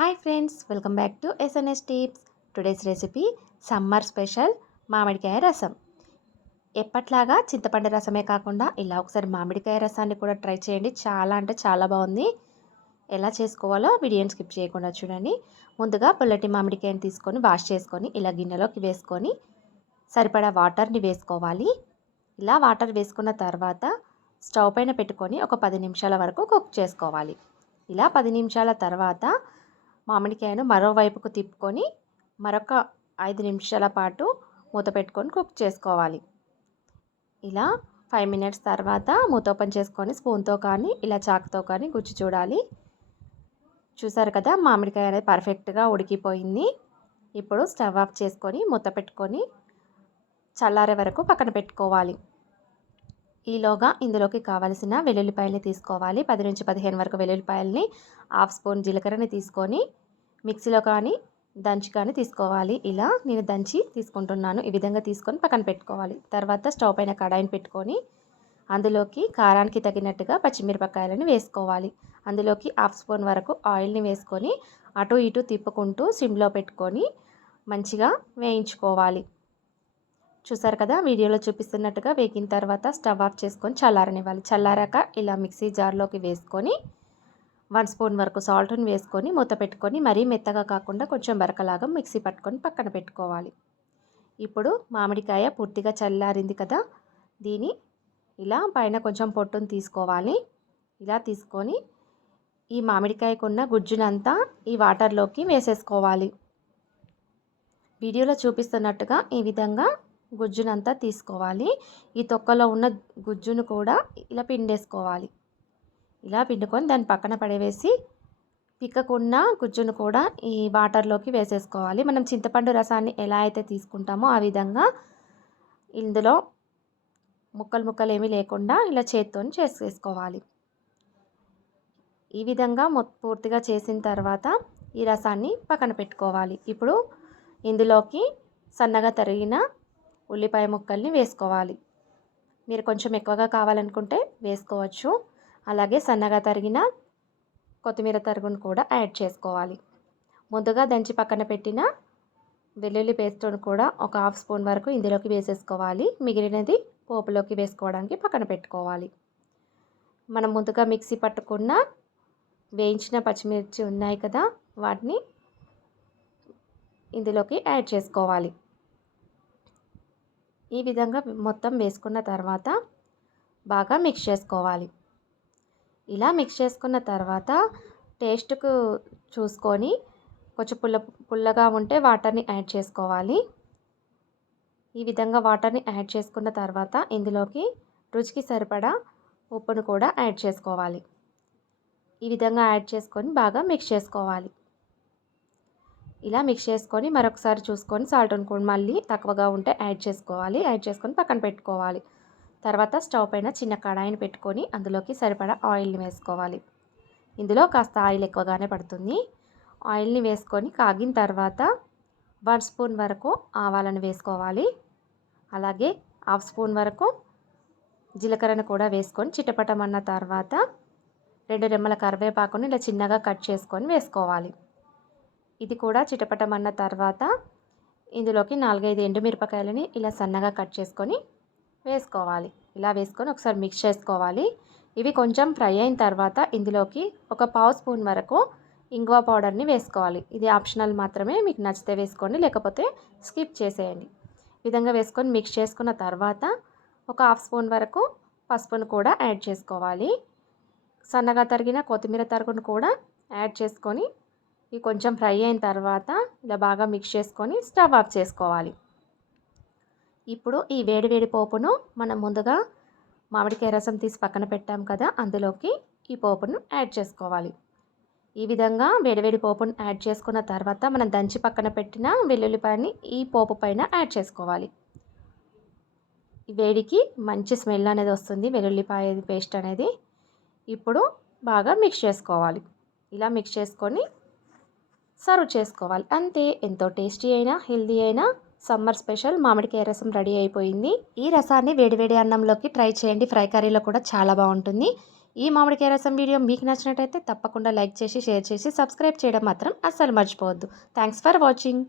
Hi friends, welcome back to SNS tips. Today's recipe summer special మామిడికాయ రసం. ఎప్పట్లాగా చింతపండు రసమే కాకుండా ఇలా ఒకసారి మామిడికాయ రసాన్ని కూడా ట్రై చేయండి. చాలా అంటే చాలా బాగుంది. ఎలా చేసుకోవాలో వీడియోని స్కిప్ చేయకుండా చూడండి. ముందుగా పుల్లటి మామిడికాయని తీసుకొని వాష్ చేసుకొని ఇలా గిన్నెలోకి వేసుకొని సరిపడా వాటర్ని వేసుకోవాలి. ఇలా వాటర్ వేసుకున్న తర్వాత స్టవ్ పైన పెట్టుకొని ఒక 10 నిమిషాల వరకు కుక్ చేసుకోవాలి. ఇలా 10 నిమిషాల తర్వాత మామిడికాయను మరోవైపుకు తిప్పుకొని మరొక 5 నిమిషాల పాటు మూత పెట్టుకొని కుక్ చేసుకోవాలి. ఇలా 5 మినిట్స్ తర్వాత మూత ఓపెన్ చేసుకొని స్పూన్తో కానీ ఇలా చాకుతో కానీ గుచ్చి చూడాలి. చూసారు కదా, మామిడికాయ అనేది పర్ఫెక్ట్గా ఉడికిపోయింది. ఇప్పుడు స్టవ్ ఆఫ్ చేసుకొని మూత పెట్టుకొని చల్లారే వరకు పక్కన పెట్టుకోవాలి. ఈలోగా ఇందులోకి కావలసిన వెల్లుల్లిపాయలని తీసుకోవాలి. 10 నుంచి 15 వరకు వెల్లుల్లిపాయలని, హాఫ్ స్పూన్ జీలకర్రని తీసుకొని మిక్సీలో కానీ దంచి కానీ తీసుకోవాలి. ఇలా నేను దంచి తీసుకుంటున్నాను. ఈ విధంగా తీసుకొని పక్కన పెట్టుకోవాలి. తర్వాత స్టవ్ పైన కడాయిని పెట్టుకొని అందులోకి కారానికి తగినట్టుగా పచ్చిమిరపకాయలను వేసుకోవాలి. అందులోకి హాఫ్ స్పూన్ వరకు ఆయిల్ని వేసుకొని అటు ఇటు తిప్పుకుంటూ సిమ్లో పెట్టుకొని మంచిగా వేయించుకోవాలి. చూసారు కదా, వీడియోలో చూపిస్తున్నట్టుగా వేగిన తర్వాత స్టవ్ ఆఫ్ చేసుకొని చల్లారనివ్వాలి. చల్లారాక ఇలా మిక్సీ జార్లోకి వేసుకొని 1 స్పూన్ వరకు సాల్ట్ని వేసుకొని మూత పెట్టుకొని మరీ మెత్తగా కాకుండా కొంచెం బరకలాగా మిక్సీ పట్టుకొని పక్కన పెట్టుకోవాలి. ఇప్పుడు మామిడికాయ పూర్తిగా చల్లారింది కదా, దీని ఇలా పైన కొంచెం పొట్టును తీసుకోవాలి. ఇలా తీసుకొని ఈ మామిడికాయకున్న గుజ్జునంతా ఈ వాటర్లోకి వేసేసుకోవాలి. వీడియోలో చూపిస్తున్నట్టుగా ఈ విధంగా గుజ్జునంతా తీసుకోవాలి. ఈ తొక్కలో ఉన్న గుజ్జును కూడా ఇలా పిండేసుకోవాలి. ఇలా పిండుకొని దాన్ని పక్కన పడవేసి పిక్కకున్న గుజ్జును కూడా ఈ వాటర్లోకి వేసేసుకోవాలి. మనం చింతపండు రసాన్ని ఎలా అయితే తీసుకుంటామో ఆ విధంగా ఇందులో ముక్కలు ఏమీ లేకుండా ఇలా చేత్తో చేసేసుకోవాలి. ఈ విధంగా పూర్తిగా చేసిన తర్వాత ఈ రసాన్ని పక్కన పెట్టుకోవాలి. ఇప్పుడు ఇందులోకి సన్నగా తరిగిన ఉల్లిపాయ ముక్కల్ని వేసుకోవాలి. మీరు కొంచెం ఎక్కువగా కావాలనుకుంటే వేసుకోవచ్చు. అలాగే సన్నగా తరిగిన కొత్తిమీర తరుగును కూడా యాడ్ చేసుకోవాలి. ముందుగా దంచి పక్కన పెట్టిన వెల్లుల్లి పేస్ట్ను కూడా ఒక హాఫ్ స్పూన్ వరకు ఇందులోకి వేసేసుకోవాలి. మిగిలినది పోపులోకి వేసుకోవడానికి పక్కన పెట్టుకోవాలి. మనం ముందుగా మిక్సీ పట్టుకున్న వేయించిన పచ్చిమిర్చి ఉన్నాయి కదా, వాటిని ఇందులోకి యాడ్ చేసుకోవాలి. ఈ విధంగా మొత్తం వేసుకున్న తర్వాత బాగా మిక్స్ చేసుకోవాలి. ఇలా మిక్స్ చేసుకున్న తర్వాత టేస్ట్కు చూసుకొని కొంచెం పుల్లగా ఉంటే వాటర్ని యాడ్ చేసుకోవాలి. ఈ విధంగా వాటర్ని యాడ్ చేసుకున్న తర్వాత ఇందులోకి రుచికి సరిపడా ఉప్పును కూడా యాడ్ చేసుకోవాలి. ఈ విధంగా యాడ్ చేసుకొని బాగా మిక్స్ చేసుకోవాలి. ఇలా మిక్స్ చేసుకొని మరొకసారి చూసుకొని సాల్ట్ని కూడా మళ్ళీ తక్కువగా ఉంటే యాడ్ చేసుకోవాలి. యాడ్ చేసుకొని పక్కన పెట్టుకోవాలి. తర్వాత స్టవ్ పైన చిన్న కడాయిని పెట్టుకొని అందులోకి సరిపడా ఆయిల్ని వేసుకోవాలి. ఇందులో కాస్త ఆయిల్ ఎక్కువగానే పడుతుంది. ఆయిల్ని వేసుకొని కాగిన తర్వాత 1 స్పూన్ వరకు ఆవాలను వేసుకోవాలి. అలాగే హాఫ్ స్పూన్ వరకు జీలకర్రను కూడా వేసుకొని చిటపటమన్న తర్వాత 2 రెమ్మల కరివేపాకుని ఇలా చిన్నగా కట్ చేసుకొని వేసుకోవాలి. ఇది కూడా చిటపటమన్న తర్వాత ఇందులోకి 4-5 ఎండుమిరపకాయలని ఇలా సన్నగా కట్ చేసుకొని వేసుకోవాలి. ఇలా వేసుకొని ఒకసారి మిక్స్ చేసుకోవాలి. ఇవి కొంచెం ఫ్రై అయిన తర్వాత ఇందులోకి ఒక పావు స్పూన్ వరకు ఇంగువ పౌడర్ని వేసుకోవాలి. ఇది ఆప్షనల్ మాత్రమే, మీకు నచ్చితే వేసుకోండి, లేకపోతే స్కిప్ చేసేయండి. ఈ విధంగా వేసుకొని మిక్స్ చేసుకున్న తర్వాత ఒక హాఫ్ స్పూన్ వరకు పసుపును కూడా యాడ్ చేసుకోవాలి. సన్నగా తరిగిన కొత్తిమీర తరుగును కూడా యాడ్ చేసుకొని ఇవి కొంచెం ఫ్రై అయిన తర్వాత ఇలా బాగా మిక్స్ చేసుకొని స్టవ్ ఆఫ్ చేసుకోవాలి. ఇప్పుడు ఈ వేడివేడి పోపును మనం ముందుగా మామిడికాయ రసం తీసి పక్కన పెట్టాం కదా, అందులోకి ఈ పోపును యాడ్ చేసుకోవాలి. ఈ విధంగా వేడివేడి పోపును యాడ్ చేసుకున్న తర్వాత మనం దంచి పక్కన పెట్టిన వెల్లుల్లిపాయని ఈ పోపు పైన యాడ్ చేసుకోవాలి. ఈ వేడికి మంచి స్మెల్ అనేది వస్తుంది, వెల్లుల్లిపాయ పేస్ట్ అనేది. ఇప్పుడు బాగా మిక్స్ చేసుకోవాలి. ఇలా మిక్స్ చేసుకొని సర్వ్ చేసుకోవాలి. అంతే, ఎంతో టేస్టీ అయినా హెల్దీ అయినా సమ్మర్ స్పెషల్ మామిడికాయ రసం రెడీ అయిపోయింది. ఈ రసాన్ని వేడివేడి అన్నంలోకి ట్రై చేయండి. ఫ్రై కర్రీలో కూడా చాలా బాగుంటుంది. ఈ మామిడికాయ రసం వీడియో మీకు నచ్చినట్టయితే తప్పకుండా లైక్ చేసి, షేర్ చేసి, సబ్స్క్రైబ్ చేయడం మాత్రం అస్సలు మర్చిపోవద్దు. Thanks for watching.